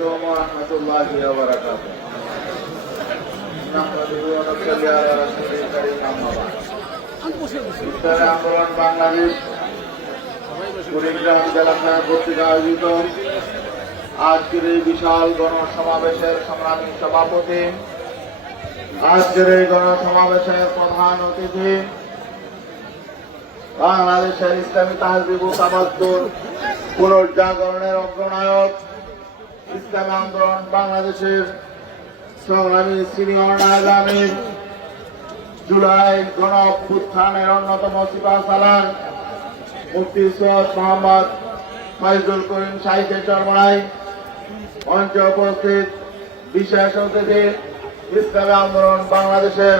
আলাইকুম ওয়া রাহমাতুল্লাহি ওয়া বারাকাতুহু। নাহমাদুহু ওয়া নুসাল্লি আলা রাসূলিল কারীম, আম্মা বা'দ। ইসলামী আন্দোলন বাংলাদেশ কুড়িগ্রাম জেলা শাখা কর্তৃক আয়োজিত আজকের এই বিশাল গণসমাবেশের সংগ্রামী সভাপতি, আজকের এই গণসমাবেশের প্রধান অতিথি, বাংলাদেশের ইসলামী তাহজিব ও তামাদ্দুন পুনর্জাগরণের অগ্রনায়ক, ইসলামী আন্দোলন বাংলাদেশের সংগ্রামী সিনিয়র নায়েব আমির, জুলাই গণ অভ্যুত্থানের অন্যতম সিপাহসালার মুফতি সৈয়দ মোহাম্মদ ফয়জুল করিম সাহিত্যের চরমরাই, মঞ্চে উপস্থিত বিশেষ অতিথি, ইসলামী আন্দোলন বাংলাদেশের